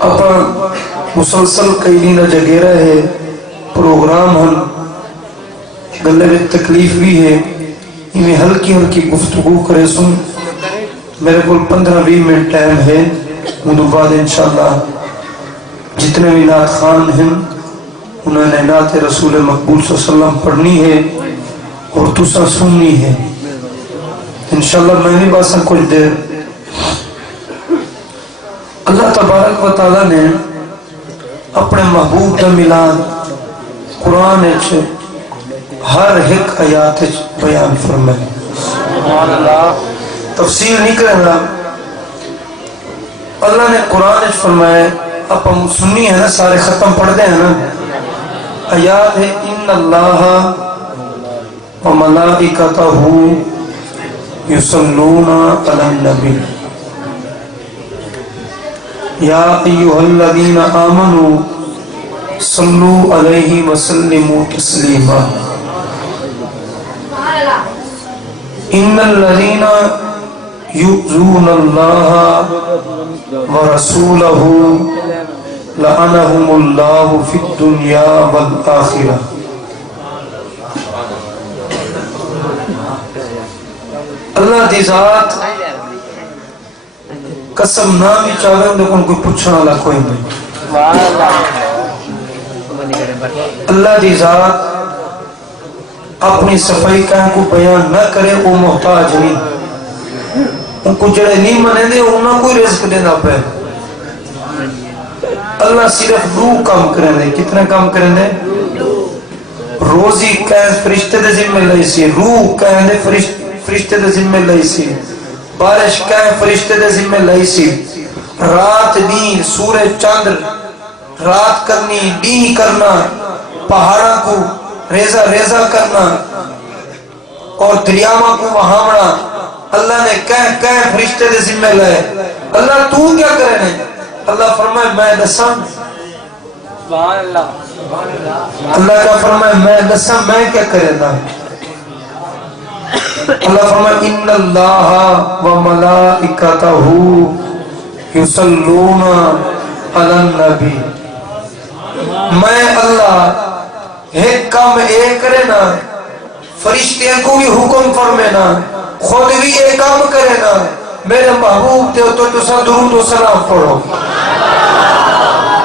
اپنا مسلسل کئی دن جگہ رہے پروگرام ہن گلے میں تکلیف بھی ہے میں ہلکی ہلکی گفتگو کرے سن میرے کو 15-20 منٹ ٹائم ہے ان بعد انشاءاللہ جتنے بھی نعت خان ہیں انہوں نے نعت رسول مقبول صلی اللہ علیہ وسلم پڑھنی ہے اور تسا سننی ہے انشاءاللہ میں نہیں باسا کچھ دیر اللہ تبارک و تعالیٰ نے اپنے محبوب دا ملاد قرآن ہر ایک آیات بیان فرمائے تفسیر نہیں کرنا اللہ نے قرآن فرمائے اب ہم سنی ہے نا سارے ختم پڑھ دے ہیں نا آیات ہے ان اللہ و ملائکتہ یصلون علی النبی یا ایہا الذین آمنوا صلو علیہ وسلموا تسلیما ان الذین یؤذون اللہ ورسولہ لعنہم اللہ فی الدنیا والآخرہ اللہ دی ذات قسم نام ہی چاہے لیکن کوئی پوچھنا والا کوئی نہیں اللہ دی ذات اپنی صفائی کہیں کو بیان نہ کرے وہ محتاج نہیں ان کو جڑے نہیں منے دے انہوں کو رزق دینا پہ اللہ صرف دو کام کریں دے کتنے کام کریں دے روزی کہیں فرشتے دے ذمہ لئی سی روح کہیں دے فرشتے دے ذمہ لئی سی بارش کہیں فرشتے دے ذمہ لئی سی رات دین سورج چاندر رات کرنی دین کرنا پہاڑاں کو ریزہ ریزہ کرنا اور دریاواں کو وہاں اللہ نے کہیں فرشتے دے ذمہ لائے اللہ تو کیا کرنے اللہ فرمائے میں دسم اللہ کیا فرمائے میں دسم میں کیا کرنا اللہ فرمائے ان اللہ و ملائکتہ یصلون علی النبی میں اللہ ایک کام ایک کرے نا فرشتے کو بھی حکم فرمینا خود بھی ایک کام کرے نا میرے محبوب تے تو تسا درود و سلام پڑھو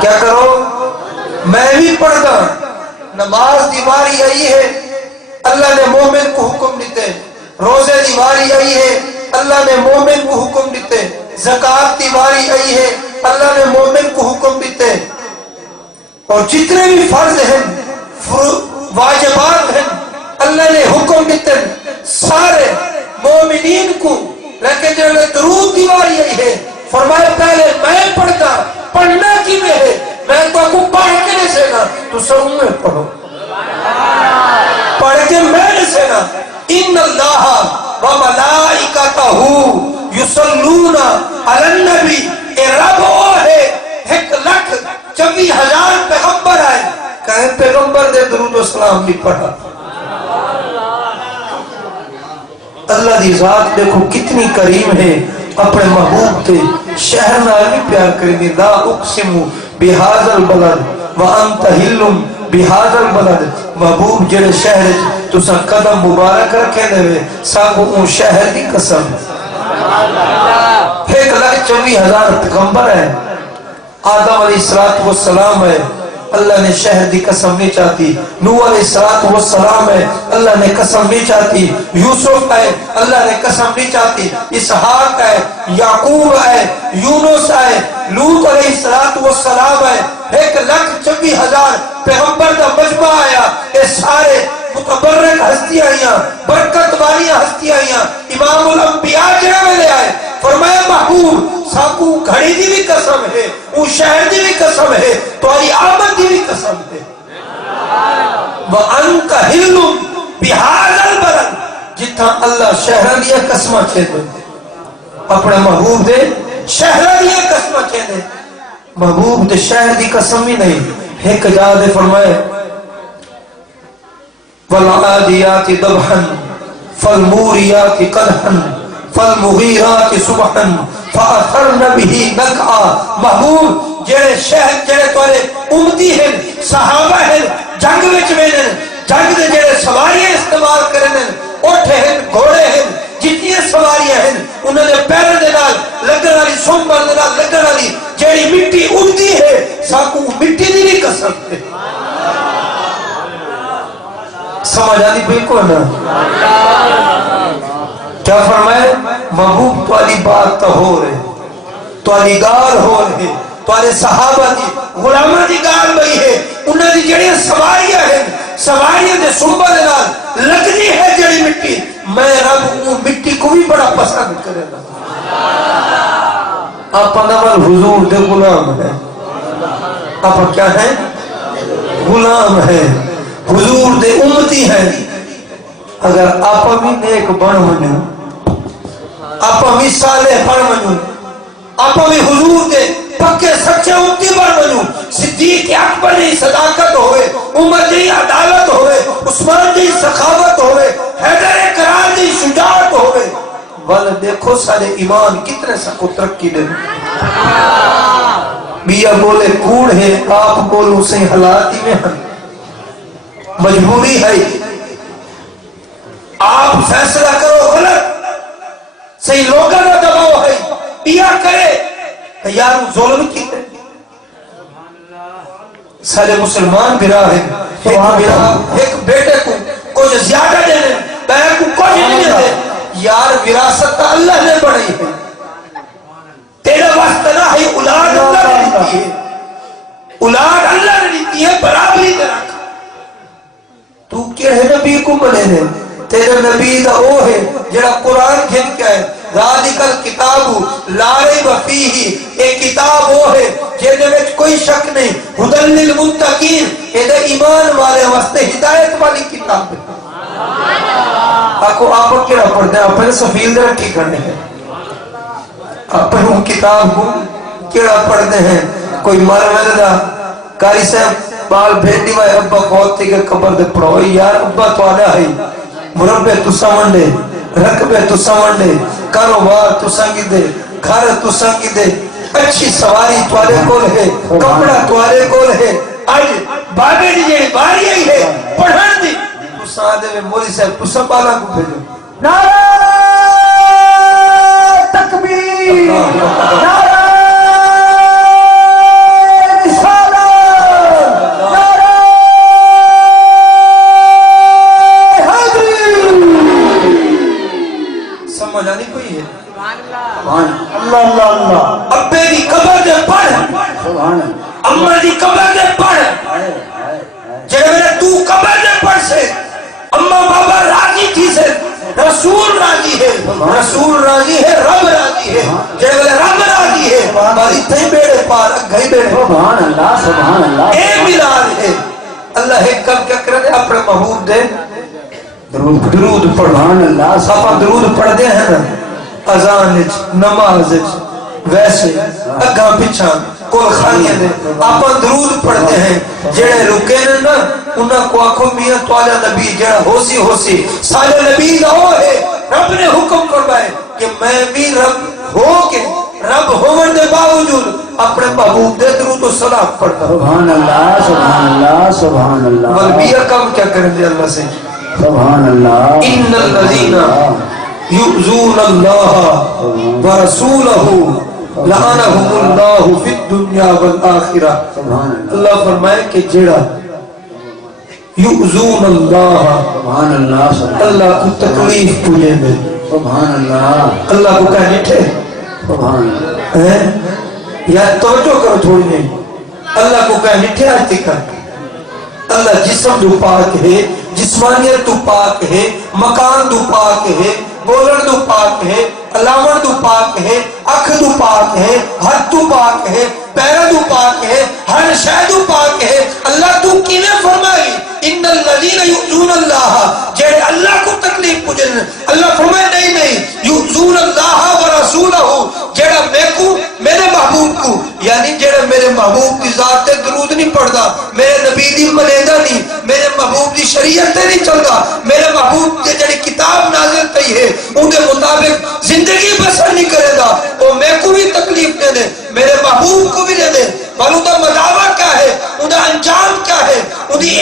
کیا کرو میں بھی پڑھتا نماز دیواری آئی ہے اللہ نے مومن کو حکم دیتے روزے دیواری آئی ہے اللہ نے مومن کو حکم دیتے زکاة دیواری آئی ہے اللہ نے مومن کو حکم دیتے اور جتنے بھی فرض ہیں واجبات ہیں اللہ نے حکم دیتے سارے مومنین کو لیکن جو درود دیواری آئی ہے فرمایا پہلے میں پڑھتا پڑھنا کی میں ہے میں تو آپ کو پڑھ کے نہیں سینا تو سب میں پڑھو پڑھ کے میں نہیں سینا ان اللہ و ملائکتہ یصلون علی النبی اے رب وہ ہے 1,24,000 پیغمبر آئے کہیں پیغمبر دے درود و سلام بھی پڑھا اللہ دی ذات دیکھو کتنی کریم ہے اپنے محبوب تے شہر نامی پیار کردی لا اقسم بہذا البلد وانت حلم بہذا البلد محبوب جڑے شہر تو سا قدم مبارک رکھے دے ساکو اون شہر دی قسم 1,24,000 پیغمبر ہے آدم علیہ السلام ہے اللہ نے شہر دی قسم نہیں چاہتی نوح علیہ السلام ہے اللہ نے قسم نہیں چاہتی یوسف ہے اللہ نے قسم نہیں چاہتی اسحاق ہے یعقوب ہے یونس ہے لوط علیہ السلام ہے 1,24,000 پیغمبر کا مجمع آیا یہ سارے متبرک ہستیاں آئیاں برکت والیاں ہستیاں آئیاں امام الانبیاء جنہ میں لے آئے فرمایا محبوب ساکو گھڑی دی بھی قسم ہے وہ شہر دی بھی قسم ہے تو آئی آمد دی بھی قسم ہے وَأَنْكَ هِلُّمْ بِهَذَا الْبَلَدِ جتھا اللہ شہر دیا قسمہ چھے دے اپنے محبوب دے شہر دیا قسمہ چھے دے محبوب دے شہر دی قسم ہی نہیں ایک جا دے فرمائے وَالْعَادِيَاتِ ضَبْحًا فَالْمُورِيَاتِ قَدْحًا فَالْمُغِيرَاتِ صُبْحًا فَأَثَرْنَ بِهِ نَقْعًا محبوب جڑے شہر جڑے تھوڑے امتی ہیں صحابہ ہیں جنگ وچ وینن جنگ دے جڑے سواریاں استعمال کرن اٹھ ہیں گھوڑے ہیں جتنی سواریاں ہیں انہوں نے پیروں دے نال لگن والی سومبر دے نال لگن والی جڑی مٹی اڑدی ہے ساکو مٹی دی نہیں قسم ہے سمجھ آتی بالکل نا کیا فرمائے محبوب توالی بات تو ہو رہے توالی گال ہو رہے توالی صحابہ دی غلامہ دی گال بھئی ہے انہوں نے جڑی سواریاں ہیں سواریاں دے سنبہ دے نال لگنی ہے جڑی مٹی میں رب وہ مٹی کو بھی بڑا پسند کرے گا آپ نمال حضور دے غلام ہے آپ کیا ہیں غلام ہے حضور دے امتی ہیں اگر آپ بھی نیک بن منو آپ بھی صالح بن منو آپ بھی حضور دے پکے سچے امتی بن منو صدیق اکبر جی صداقت ہوئے عمر جی عدالت ہوئے عثمان جی سخاوت ہوئے حیدر کرار جی شجاعت ہوئے بل دیکھو سارے ایمان کتنے سکو ترقی دے بیا بولے کوڑ ہے آپ بولو سے حالاتی میں ہم مجبوری ہے آپ فیصلہ کرو غلط صحیح لوگوں نہ دباؤ ہے بیا کرے یار ظلم کیتے سارے مسلمان برا ہے ایک بیٹے کو کچھ زیادہ دینے بہن کو کچھ نہیں دے یار وراثت اللہ نے بڑھائی ہے تیرے واسطہ نہ ہے اولاد اللہ نے دیتی ہے اولاد اللہ نے دیتی ہے برابری دے رکھا تو کہے نبی کو ملے دے تیرے نبی دا او ہے جڑا قرآن کھن کیا ہے ذالک الکتاب لا ریب فیہ ایک کتاب وہ ہے جیدے میں کوئی شک نہیں ہدی للمتقین ایدے ایمان والے واسطے ہدایت والی کتاب ہے آپ کیا پڑھتے ہیں اپنے سفیل دے رکھی کرنے ہیں اپنے کتاب کو کیا پڑھتے ہیں کوئی مرمد دا کاری صاحب بال بھیٹی وائے ابا بہت تھی کہ قبر دے پڑھوئی یار ابا تو آنا ہے مربع تو سمنڈے رقبے تو سمنڈے کاروبار تو سنگی دے گھر تو سنگی دے اچھی سواری توارے کول ہے کپڑا توارے کول ہے آج بابے دی جیڑی باری آئی ہے پڑھان دی تو سادے میں مولی صاحب تو سب بالا کو بھیجو نعرہ تکبیر نعرہ سمجھانی کوئی ہے اللہ اللہ اللہ ابے دی قبر دے پڑھ اماں دی قبر دے پڑھ جڑے میرے تو قبر دے پڑھ سے اماں بابا راضی تھی سے رسول راضی ہے رسول راضی ہے رب راضی ہے جڑے میرے رب راضی ہے باری تھی بیڑے پار گئی بیڑے سبحان اللہ سبحان اللہ اے ملال ہے اللہ ایک کم کیا کرنے اپنے محبوب دے درود پڑھان اللہ سپا درود پڑھ دے ہیں نا اذان نماز ویسے اگاں پچھان کول خانیاں دے آپ درود پڑھتے ہیں جڑے رکے نا انہاں کو آنکھوں میاں توالا نبی جڑا ہو سی سارے نبی دا ہو ہے رب نے حکم کربائے کہ میں بھی رب ہو کے رب ہومن دے باوجود اپنے محبوب دے درود و سلام پڑھتا سبحان اللہ سبحان اللہ سبحان اللہ بلبیہ کم کیا کریں دے اللہ سے سبحان اللہ ان الذین یؤذون اللہ ورسولہ لعنہم اللہ فی الدنیا والآخرہ اللہ فرمائے کہ جڑا یؤذون اللہ سبحان اللہ اللہ کو تکلیف پوجے میں سبحان اللہ اللہ کو کہنے تھے سبحان اللہ یا توجہ کرو تھوڑی نہیں اللہ کو کہنے تھے آج تک اللہ جسم جو پاک ہے جسمانیت تو پاک ہے مکان تو پاک ہے بولن تو پاک ہے علامن تو پاک ہے اکھ تو پاک ہے ہاتھ تو پاک ہے پیر تو پاک ہے ہر شے تو پاک ہے اللہ تو کینے فرمائی ان الذین یؤذون اللہ جڑے اللہ کو تکلیف پہنچن اللہ فرمائے نہیں یؤذون اللہ ورسولہ جڑا میرے محبوب کو یعنی جڑا میرے محبوب کی ذات تے درود نہیں پڑھدا میرے نبی دی منیدا نہیں میرے محبوب دی شریعت تے نہیں چلدا میرے محبوب تے جڑی کتاب نازل کی ہے اون دے مطابق زندگی بسر نہیں کرے گا وہ میں کو بھی تکلیف دے دے میرے محبوب کو بھی دے دے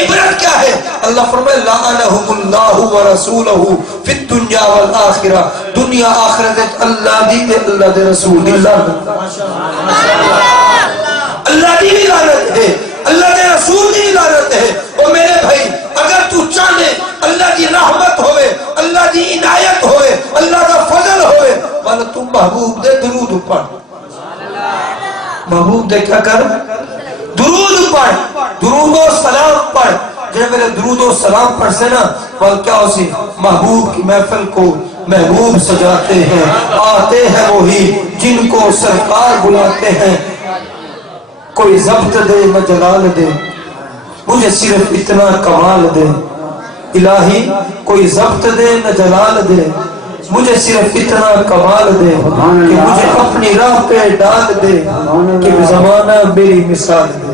عبرت کیا ہے؟ اللہ فرمائے لعنہم اللہ ورسولہ فی الدنیا والآخرہ، دنیا آخرت اللہ دی تے اللہ دے رسول دی لعنت، اللہ دی بھی لعنت ہے، اللہ دے رسول دی لعنت ہے۔ اور میرے بھائی اگر تو چاہے اللہ دی رحمت ہوئے، اللہ دی عنایت ہوئے، اللہ دا فضل ہوئے، والا تم محبوب دے درود پڑھ، محبوب دے کیا کر؟ درود پڑھ، درود و سلام پڑھ۔ جب میرے درود و سلام پڑھ سے نا وال کیا ہو سی؟ محبوب کی محفل کو محبوب سجاتے ہیں، آتے ہیں وہی جن کو سرکار بلاتے ہیں۔ کوئی ضبط دے نہ جلال دے، مجھے صرف اتنا کمال دے، الہی کوئی ضبط دے نہ جلال دے، مجھے صرف اتنا کمال دے کہ مجھے اپنی راہ پہ ڈال دے، کہ زمانہ میری مثال دے۔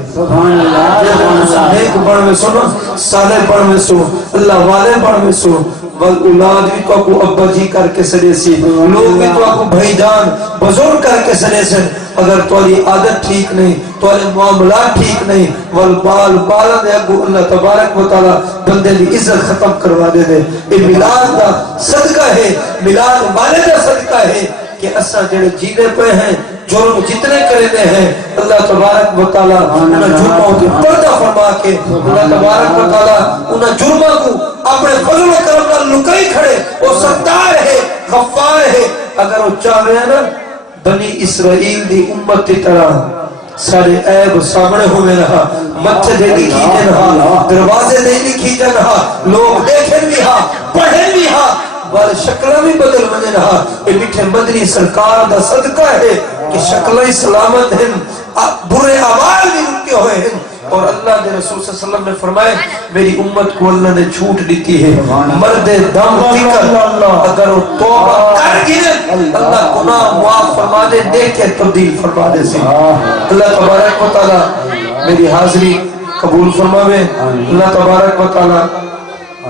نیک بڑھ میں سو، صالح بڑھ میں سو، اللہ والے بڑھ میں سو، اولاد بھی تو آپ کو ابا جی کر کے سنے سی، لوگ بھی تو آپ کو بھائی جان بزرگ کر کے سنے سے۔ اگر توالی عادت ٹھیک نہیں، توالی معاملات ٹھیک نہیں، والبال بالا دے اگو اللہ تبارک و تعالی بندے دی عزت ختم کروا دے دے۔ یہ میلاد دا صدقہ ہے، میلاد والے دا صدقہ ہے کہ اسا جڑے جینے پہ ہیں، جرم جتنے کرنے ہیں، اللہ تبارک و تعالی انہاں جرموں کی پردہ فرما کے اللہ تبارک و تعالی انہاں جرموں کو اپنے فضل و کرم نال لکائی کھڑے۔ وہ ستار ہے، غفار ہے۔ اگر وہ چاہے نا بنی اسرائیل دی امت کی طرح سارے عیب سامنے ہوئے رہا، مچھ دے لکھی جن ہا، دروازے دے لکھی جن ہا، لوگ دیکھیں بھی ہا، پڑھیں بھی ہا، بال شکلہ بھی بدل مجھے رہا۔ یہ میٹھے مدنی سرکار دا صدقہ ہے کہ شکلہ سلامت ہیں، برے عوال بھی ان کے ہوئے ہیں۔ اور اللہ دے رسول صلی اللہ علیہ وسلم نے فرمائے میری امت کو اللہ نے چھوٹ دیتی ہے، مرد دم فکر اگر وہ توبہ کر گئے اللہ گناہ معاف فرما دے، دیکھ کے تبدیل فرما دے سے۔ اللہ تبارک و تعالی میری حاضری قبول فرماوے، اللہ تبارک و تعالی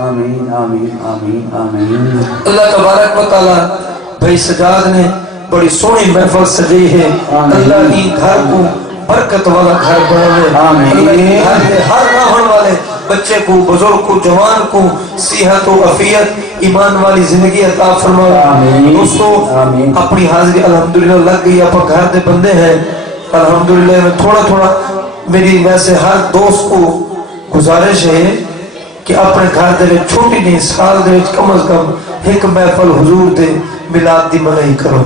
آمین آمین آمین آمین۔ اللہ تبارک و تعالی بھائی سجاد نے بڑی سونی محفل سجی ہے، اللہ کی گھر کو برکت والا گھر بنائے، اللہ کے گھر میں ہر رہن والے بچے کو، بزرگ کو، جوان کو صحت و عافیت ایمان والی زندگی عطا فرمائے۔ دوستو اپنی حاضری الحمدللہ لگ گئی، اپنے گھر دے بندے ہیں الحمدللہ۔ میں تھوڑا تھوڑا میری ویسے ہر دوست کو گزارش ہے کہ اپنے گھر دے چھوٹی نہیں سال دے کم از کم ایک محفل حضور دے میلاد دی منائی کرو۔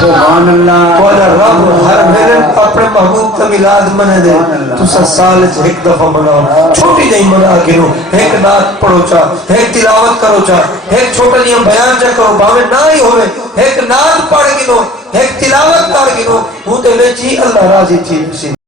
سبحان اللہ۔ والا رب ہر میرے اپنے محبوب کا میلاد منے دے، تو سال ایک دفعہ مناؤ، چھوٹی نہیں منا گنو، ایک نعت پڑھو چاہ، ایک تلاوت کرو چاہ، ایک چھوٹا نہیں بیان چاہ کرو، باوے نہ ہی ہوئے ایک نعت پڑھ گنو، ایک تلاوت کر گنو، وہ تے ویچی اللہ راضی تھی۔